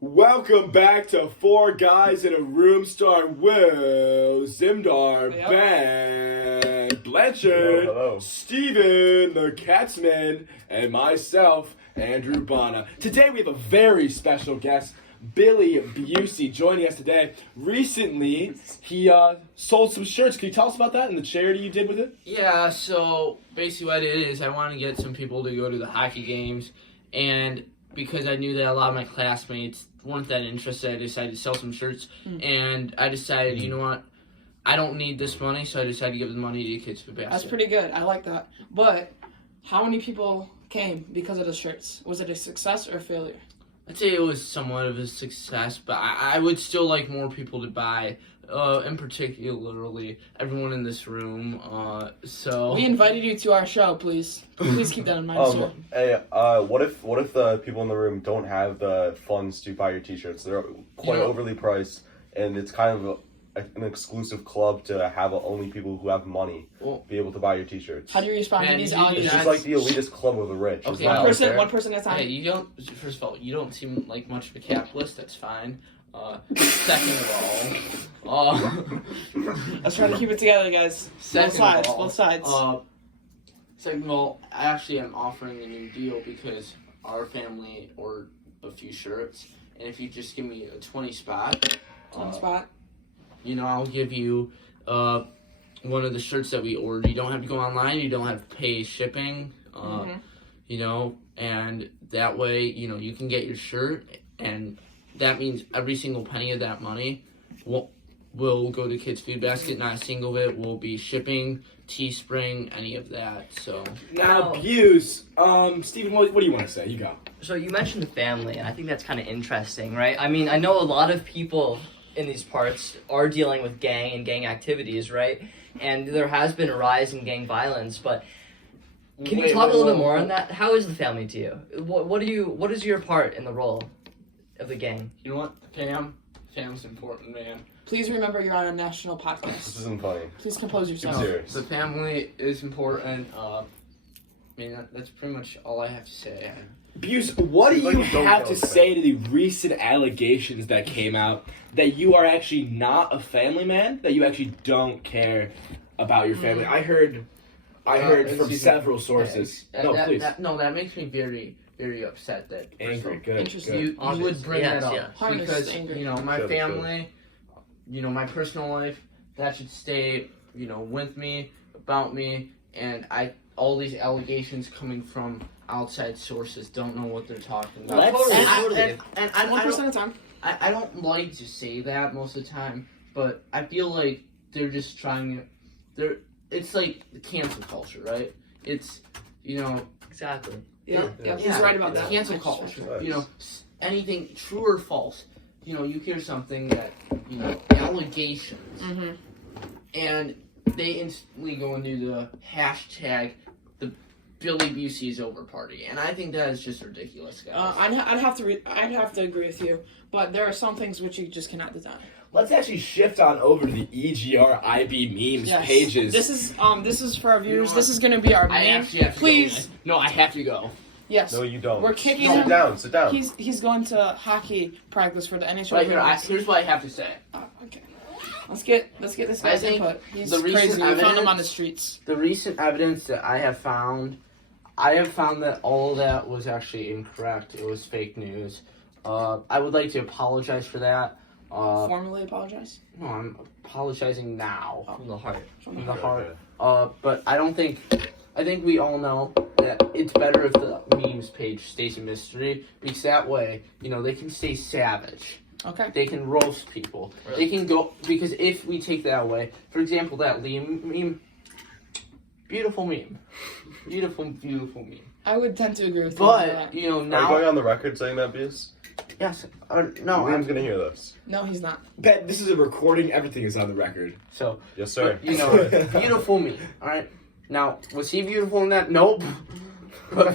Welcome back to Four Guys in a Room starring Will, Zimdar, Ben, Blanchard, Hello. Steven, the Catsman, and myself, Andrew Bana. Today we have a very special guest, Billy Busey, joining us today. Recently, he sold some shirts. Can you tell us about that and the charity you did with it? Yeah, so basically what it is, I want to get some people to go to the hockey games, and because I knew that a lot of my classmates weren't that interested, I decided to sell some shirts, and I decided, you know what, I don't need this money, so I decided to give the money to Kids Food Basket. That's pretty good. I like that. But how many people came because of the shirts? Was it a success or a failure? I'd say it was somewhat of a success, but I would still like more people to buy, in particularly everyone in this room, so... We invited you to our show, please. Please keep that in mind, sir. Hey, what if the people in the room don't have the funds to buy your t-shirts? They're quite overly priced, and it's kind of an exclusive club to have only people who have money be able to buy your t-shirts. How do you respond to these It's allegations? just like the elitist club of the rich. Okay, One person at a time. Hey, you don't. First of all, you don't seem like much of a capitalist. That's fine. Second of all, Let's try to keep it together, guys. Both sides. Second of all, actually, I'm offering a new deal because our family ordered a few shirts, and if you just give me a 20 spot, you know, I'll give you one of the shirts that we ordered. You don't have to go online. You don't have to pay shipping. You know, and that way, you know, you can get your shirt, and that means every single penny of that money will go to Kids Food Basket. Not a single of it will be shipping, Teespring, any of that. So Now, Buse, Steven, what do you want to say? You go. So you mentioned the family, and I think that's kind of interesting, right? I mean, I know a lot of people in these parts are dealing with gang activities, right? And there has been a rise in gang violence, but can you talk a little bit more on that? How is the family to you? What is your part in the role of the gang? you know what, fam's important, man. Please remember you're on a national This podcast. isn't funny. Please compose I'm yourself. serious. The family is important. I mean, that's pretty much all I have to say. Buse, what do Seems like you you don't have know to the say to the recent allegations that came out that you are actually not a family man, that you actually don't care about your family? I heard from several sources. Please. That makes me very, very upset that Angry, good. Interesting. you would bring Yes, that up yes. Harness because anger. you know my Sure. family, you know my personal life, that should stay with me, about me, and all these allegations coming from outside sources don't know what they're talking about. And I One don't, person at a time. I don't like to say that most of the time, but I feel like they're just trying to. It's like the cancel culture, right? It's Exactly. Yeah, he's right about it's that. cancel Nice. culture. Anything true or false. You hear something that allegations, and they instantly go into the hashtag the Billy Busey's over party, and I think that is just ridiculous, guys. I'd have to agree with you, but there are some things which you just cannot deny. Let's actually shift on over to the egribmemes pages. This is for our viewers. This is gonna be our I main. actually have to Please. go. No, I have to go. Yes. No, you don't. We're kicking Sit him. down. Sit down. He's going to hockey practice for the NHL. Right here, Women's. here's what I have to say. Okay. Let's get this I guy's think input. He's the recent crazy. We found him evidence- on the streets. The recent evidence that I have found that all of that was actually incorrect. It was fake news. I would like to apologize for that. Formally apologize. No, I'm apologizing now. From the heart. From the heart. But I think we all know that it's better if the memes page stays a mystery, because that way, they can stay savage. Okay. They can roast people. Really? They can go, because if we take that away, for example, that Liam meme, beautiful meme. Beautiful meme. I would tend to agree with you. on But, that. Are you going now, on the record saying that, Buse? yes, no, Liam's gonna hear this. No, he's not. Ben, this is a recording. Everything is on the record. so, Yes, sir. beautiful meme, alright? Now, was he beautiful in that? Nope. But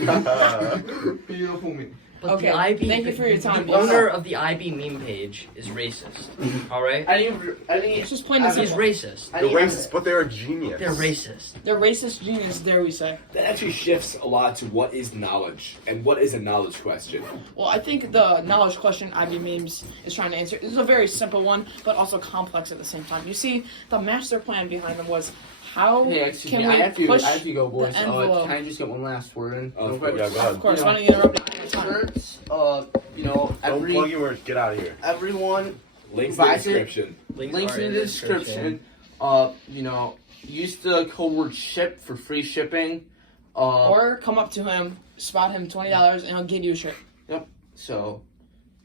beautiful meme. But Okay, the IB, thank you for your time. The owner of the IB meme page is racist. All right, It's just plain and he's simple. racist. They're racist, but they're a genius. They're racist. They're racist genius, dare we say. That actually shifts a lot to what is knowledge and what is a knowledge question. Well, I think the knowledge question IB Memes is trying to answer is a very simple one, but also complex at the same time. You see, the master plan behind them was how Hey, excuse can me, we I have push to go, boys. the envelope. Can I just get one last word in? Of real quick? Yeah, go ahead. Of course, You why know, don't you interrupt me? Shirts, Don't plug your words. Get out of here. everyone, Links in the Buy it. description. links are in the description. Use the code word SHIP for free shipping. Or come up to him, spot him $20, and he'll give you a shirt. So,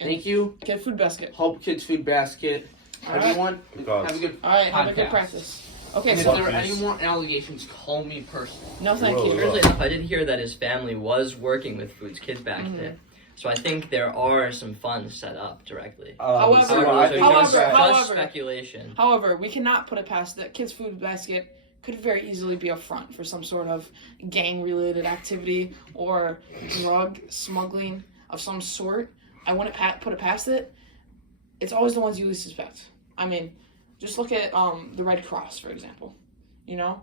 thank you. Get a food basket. Hope Kids Food Basket. All right. Everyone, Because- have a good. All right, have a good Podcast. practice. Okay, And if so there are Peace. any more allegations, call me personally. no, thank Whoa, you. whoa. Weirdly enough, I did hear that his family was working with Food's kids back Mm-hmm. then. So I think there are some funds set up directly. However- so However, I those think are that's just, right. however- just speculation. However, we cannot put it past that Kids Food Basket could very easily be a front for some sort of gang-related activity or drug smuggling of some sort. I wouldn't put it past it. It's always the ones you least suspect. I mean, just look at the Red Cross, for example. You know,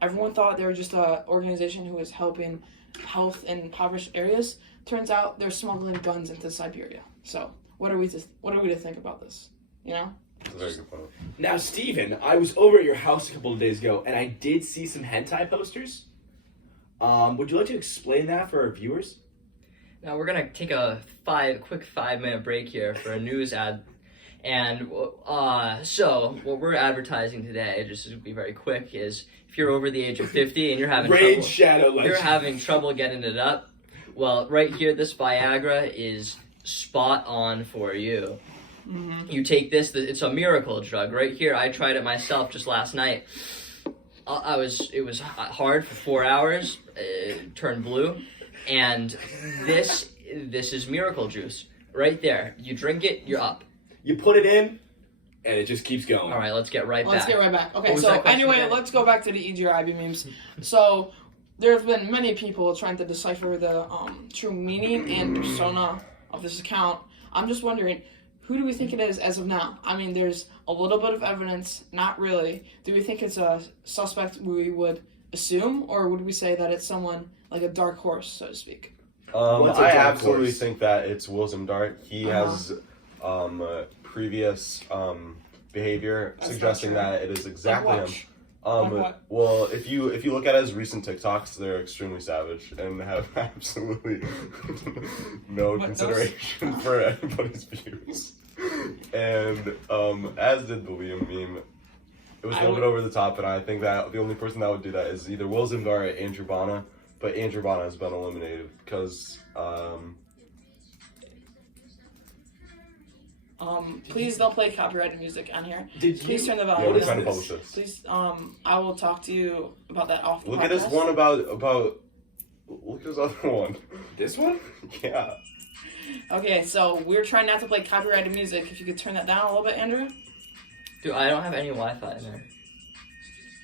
everyone thought they were just an organization who was helping health in impoverished areas. Turns out they're smuggling guns into Siberia. So what are we to think about this? You know. That's a very good point. Now, Steven, I was over at your house a couple of days ago, and I did see some hentai posters. Would you like to explain that for our viewers? Now we're gonna take a quick 5-minute break here for a news ad, and so what we're advertising today, just to be very quick, is if you're over the age of 50 and you're having Raid trouble, Shadow Legends. you're having trouble getting it up, well, right here, this Viagra is spot on for you. Mm-hmm. You take this; it's a miracle drug. Right here, I tried it myself just last night. It was hard for 4 hours. It turned blue. And this is miracle juice right there. You drink it, you're up. You put it in, and it just keeps going. All right, let's get right Let's back. get right back. Okay, What was so that question anyway, again? let's go back to the EGRIB memes. So there's been many people trying to decipher the true meaning and persona of this account. I'm just wondering, who do we think it is as of now? I mean, there's a little bit of evidence, not really. Do we think it's a suspect we would assume, or would we say that it's someone like a dark horse, so to speak? What's a I dark absolutely horse? think that it's Wilson Dart. He has previous behavior That's suggesting not true. that it is exactly him. Like what? Well, if you look at his recent TikToks, they're extremely savage and have absolutely no What consideration for anybody's views. And as did the Liam meme, it was a little bit over the top, and I think that the only person that would do that is either Will Zimgar or Andrew Bana, but Andrew Bana has been eliminated because Please don't play copyrighted music on here. Please turn the yeah, volume we're down. trying to publish this. Please, I will talk to you about that off the Look podcast. at this one about. Look at this other one. This one? Yeah. Okay, so we're trying not to play copyrighted music. If you could turn that down a little bit, Andrew. Dude, I don't have any Wi-Fi in there.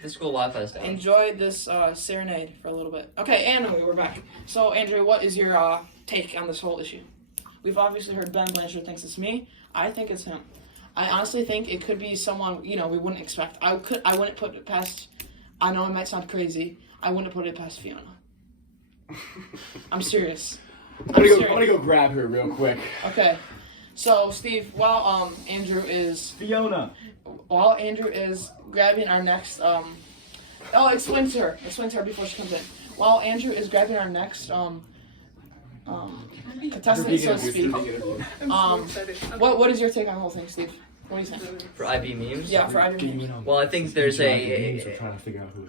The school Wi-Fi is down. Enjoy this serenade for a little bit. Okay, and we're back. So, Andrew, what is your take on this whole issue? We've obviously heard Ben Blanchard thinks it's me. I think it's him. I honestly think it could be someone, we wouldn't expect. I wouldn't put it past, I know it might sound crazy, I wouldn't put it past Fiona. I'm serious. I'm gonna go grab her real quick. Okay. So, Steve, while Andrew is grabbing our next explain to her before she comes in. While Andrew is grabbing our next contestant, so to speak. What is your take on the whole thing, Steve? What do you think? For IB memes? Yeah, for IB memes. Well, I think there's a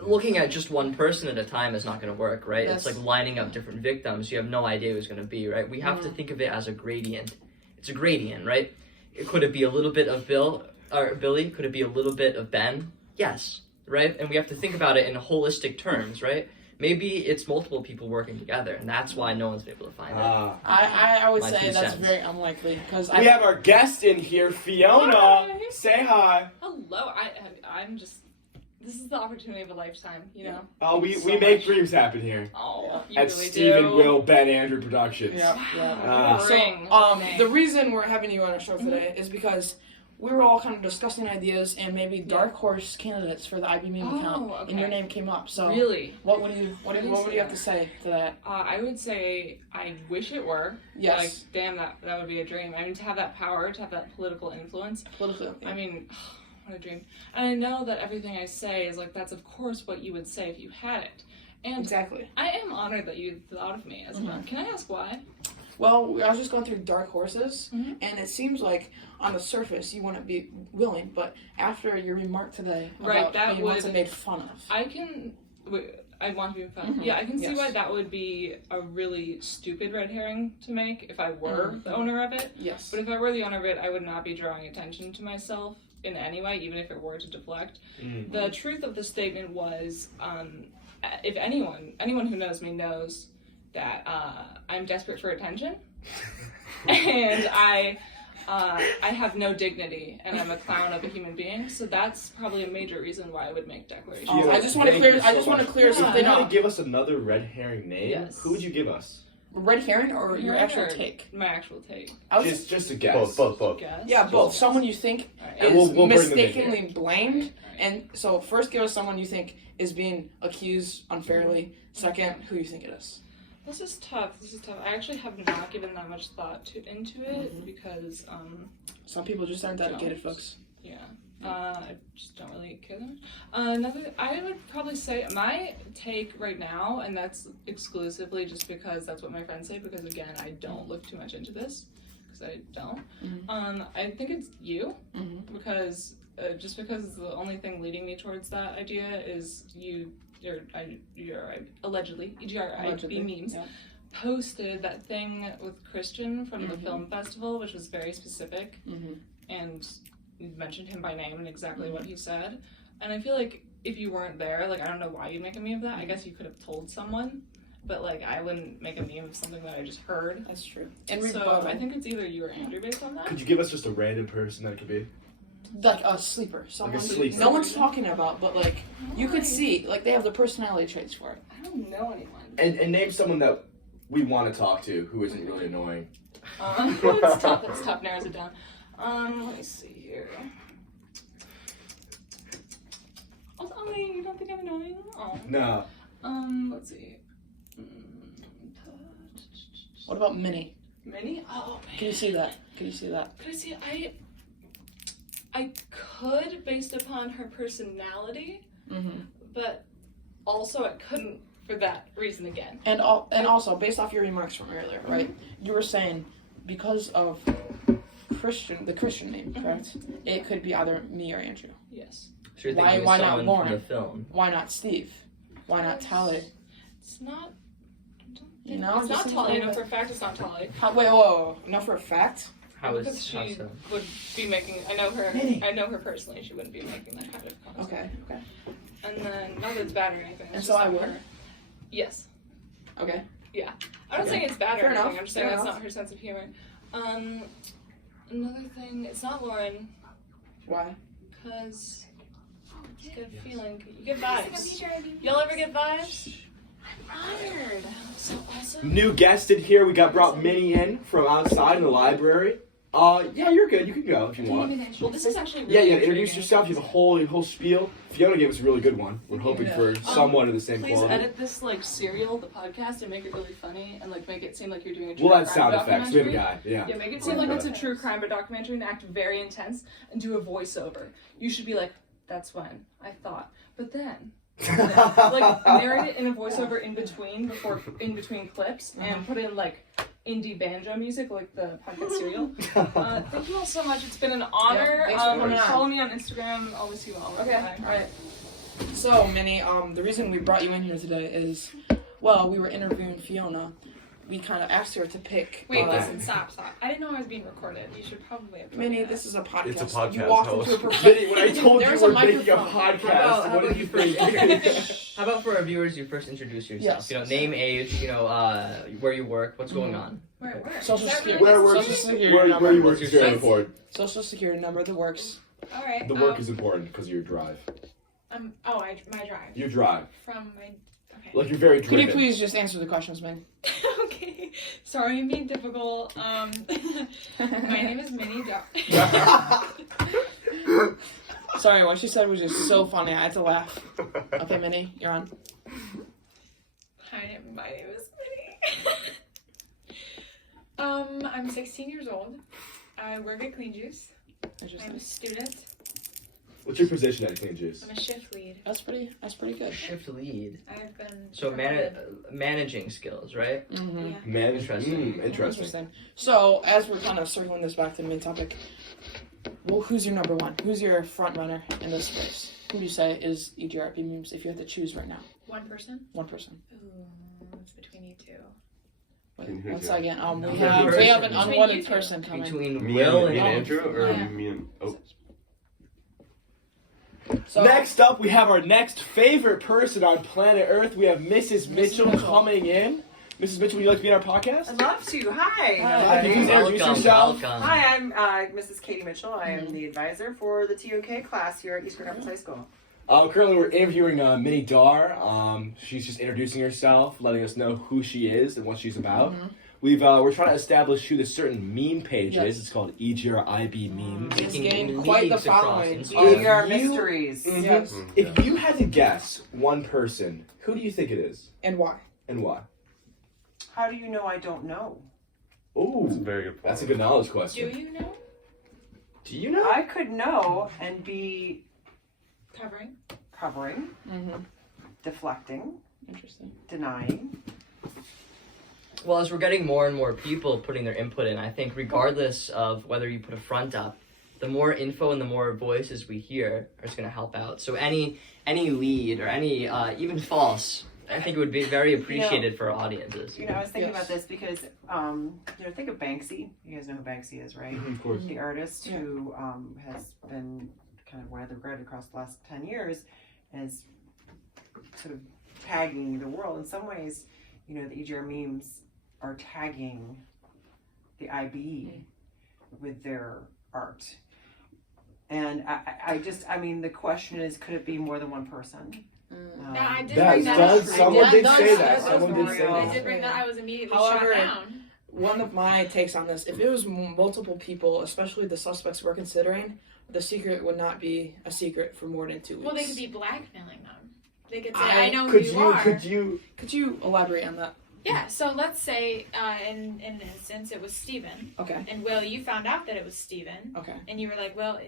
looking at just one person at a time is not going to work, right? Yes. It's like lining up different victims. You have no idea who's going to be, right? We have to Mhm. think of it as a gradient. It's a gradient, right? Could it be a little bit of Billy? Could it be a little bit of Ben? Yes, right? And we have to think about it in holistic terms, right? Maybe it's multiple people working together, and that's why no one's been able to find it. I would My say two that's cents. very unlikely because We have our guest in here, Fiona. Hi. Say hi. Hello, I'm just this is the opportunity of a lifetime, you know? Oh, we So make much. dreams happen here Oh, you at really Stephen do. Will Ben Andrew Productions. Yeah. Ring. So, the reason we're having you on our show today is because we were all kind of discussing ideas and maybe dark horse candidates for the IB meme account, okay. and your name came up. So, Really? what would you have to say to that? I would say I wish it were. Yes. Like, damn, that would be a dream. I mean, to have that power, to have that political influence. I mean, what a dream. And I know that everything I say is like, that's of course what you would say if you had it. And exactly. I am honored that you thought of me as a man. Can I ask why? Well, I was just going through dark horses, and it seems like on the surface you wouldn't be willing, but after your remark today about being once made fun of. I want to be fun. Yeah, I can see why that would be a really stupid red herring to make if I were the owner of it. Yes. But if I were the owner of it, I would not be drawing attention to myself in any way, even if it were to deflect. The truth of the statement was, if anyone who knows me knows that I'm desperate for attention, and I have no dignity, and I'm a clown of a human being. So that's probably a major reason why I would make declarations. I just want to clear something If you up. give us another red herring name, Yes. who would you give us? Red herring or your actual take? My actual take. I was Just a guess. Both. Guess. Yeah, both. Someone you think Alright. is we'll bring them in mistakenly here. blamed, and so first give us someone you think is being accused unfairly. Second, who you think it is. This is tough. I actually have not given that much thought into it because, Some people just aren't dedicated, folks. yeah, I just don't really care that much. I would probably say my take right now, and that's exclusively just because that's what my friends say, because again, I don't look too much into this, because I don't. I think it's you, because just because the only thing leading me towards that idea is you're allegedly, egribmemes, memes, posted that thing with Christian from the film festival, which was very specific, and you mentioned him by name and exactly what he said. And I feel like if you weren't there, like, I don't know why you'd make a meme of that. I guess you could have told someone, but like, I wouldn't make a meme of something that I just heard. That's true. And so I think it's either you or Andrew based on that. Could you give us just a random person that it could be? like a sleeper, someone sleeper. no one's talking about, but like you could see, like they have the personality traits for it. I don't know anyone. And name someone that we want to talk to who isn't really annoying. It's tough. It's tough. Narrows it down. Let me see here. Oh, you don't think I'm annoying? Oh. No. Let's see. What about Minnie? Minnie? Oh, man. Can you see that? Can you see that? Could I see? I could, based upon her personality, but also I couldn't for that reason again. And also, based off your remarks from earlier, right? You were saying because of the Christian name, correct? It could be either me or Andrew. Yes. So you're Why thinking not someone Lauren? from the film. Why not Steve? Why not Tally? It's not. You know, It's not Tali. I know for a fact it's not Tali. Wait, whoa. No, for a fact? Because she so? would be making. I know her. Minnie. I know her personally. She wouldn't be making that kind of content. Okay. And then not that it's bad or anything. And it's so just I not would? her. Yes. Okay. Yeah. I'm not Okay. saying it's bad or Fair anything. enough. I'm just saying Fair that's enough. not her sense of humor. Another thing. It's not Lauren. Why? Because it's a good feeling. You get vibes. Y'all ever get vibes? I'm honored. So also. New guest in here. We got brought Minnie in from outside in the library. Yeah, you're good. You can go if you want. Well, this is actually really Yeah, introduce intriguing. yourself. You have a whole spiel. Fiona gave us a really good one. We're hoping for somewhat of the same Please quality. edit this like serial, the podcast, and make it really funny, and like make it seem like you're doing a true We'll add crime sound effects. We have a documentary. guy. Yeah. Yeah, make it seem like it's a true crime documentary and act very intense and do a voiceover. You should be like, "That's when I thought," but then. Like narrate it in a voiceover in between clips and put in like indie banjo music like the podcast serial. Thank you all so much. It's been an honor. thanks for coming on. Follow me on Instagram. I'll miss you all. Okay. Bye. All right. So, Minnie, the reason we brought you in here today is, well, we were interviewing Fiona. We kind of asked her to pick. Wait, listen, stop. I didn't know I was being recorded. You should probably have told me Minnie, that. this is a podcast. It's a podcast, You walked host. into a Minnie, when I told you There's we're a making a microphone. podcast, How what about did you think? How about for our viewers, you first introduce yourself? Yes. Name, age, where you work, what's going on. Where it works. Social Is that Security. really Where Social necessary? Security Where number. you work is very important. Social Security number, the works. All right. The work is important because of your drive. My drive. Your drive. From my. Okay. Like you're very Could driven. you please just answer the questions, man? Okay. Sorry, I'm being difficult. My name is Minnie. Sorry, what she said was just so funny. I had to laugh. Okay, Minnie, you're on. Hi, my name is Minnie. I'm 16 years old. I work at Clean Juice. I'm a student. What's your position at Clean Juice? I'm a shift lead. That's pretty good. Shift lead. I've been So managing skills, right? Mm-hmm. Yeah. Interesting. Interesting. So, as we're kind of circling this back to the main topic, well, who's your number one? Who's your front runner in this race? Who do you say is egribmemes if you had to choose right now? One person. One person. Ooh, it's between you two. Wait, what's that again? No, we person. have an Between unwanted you two. person coming. Between Me Will and and Andrew, or Yeah. me and So, Next up, we have our next favorite person on planet Earth. We have Mrs. Mitchell coming in. Mrs. Mitchell, would you like to be on our podcast? I'd love to. Hi. Hi, can you please introduce yourself? Welcome. Hi, I'm Mrs. Katie Mitchell. I am the advisor for the TOK class here at East Grand Rapids High School. Currently, we're interviewing Minnie Dar. She's just introducing herself, letting us know who she is and what she's about. Mhm. We're trying to establish who this certain meme page Yes. is. It's called egribmemes. It's Making gained quite the leagues across following. Instagram. If Eating our you- mysteries. Mhm. Yes. If you had to guess one person, who do you think it is, And why? and why? How do you know I don't know? Ooh, That's a very good point. that's a good knowledge Do question. you know? Do you know? I could know and be Covering. covering, Mm-hmm. deflecting, Interesting. denying. Well, as we're getting more and more people putting their input in, I think regardless of whether you put a front up, the more info and the more voices we hear is going to help out. So any lead or any even false, I think it would be very appreciated for our audiences. You know, I was thinking Yes. about this because, think of Banksy. You guys know who Banksy is, right? Of course. The artist Yeah. who has been kind of widely regarded across the last 10 years as sort of tagging the world. In some ways, the EGR memes are tagging the IB with their art. And the question is, could it be more than one person? Yeah, I did That bring that does. up. Someone did does- say that that. does Someone did for say real. I that. did bring that. I was immediately However, shot down. One of my takes on this, if it was multiple people, especially the suspects we're considering, the secret would not be a secret for more than 2 weeks. Well, they could be blackmailing them. They could say, I- "I know who Could you you? are." Could you elaborate on that? Yeah. So let's say, in an instance, it was Steven. Okay. And Will, you found out that it was Steven. Okay. And you were like, Will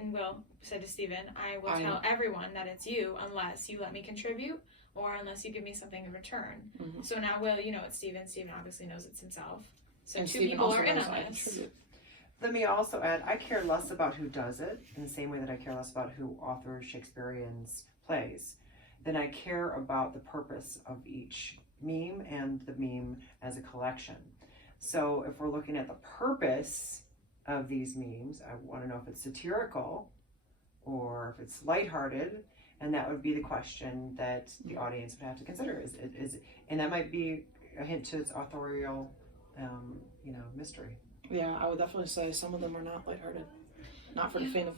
said to Steven, I will I tell know. everyone that it's you unless you let me contribute or unless you give me something in return. Mhm. So now, Will, you know it's Steven. Steven obviously knows it's himself. So And two Steven people also are in knows on I this. contribute. Let me also add, I care less about who does it in the same way that I care less about who authors Shakespearean's plays than I care about the purpose of each meme and the meme as a collection. So if we're looking at the purpose of these memes, I want to know if it's satirical or if it's lighthearted, and that would be the question that the audience would have to consider. And that might be a hint to its authorial, mystery. Yeah, I would definitely say some of them are not lighthearted. Not for the faint of.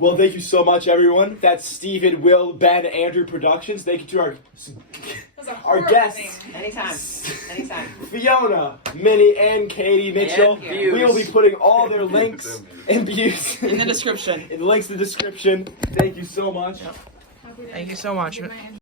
Well, thank you so much, everyone. That's Stephen, Will, Ben, Andrew Productions. Thank you to That was a our horrible guests, thing. Anytime. Fiona, Minnie, and Katie Mitchell. And views. We will be putting all their links and views In the description. in the links in the description. Thank you so much. Happy to Thank you so much. give my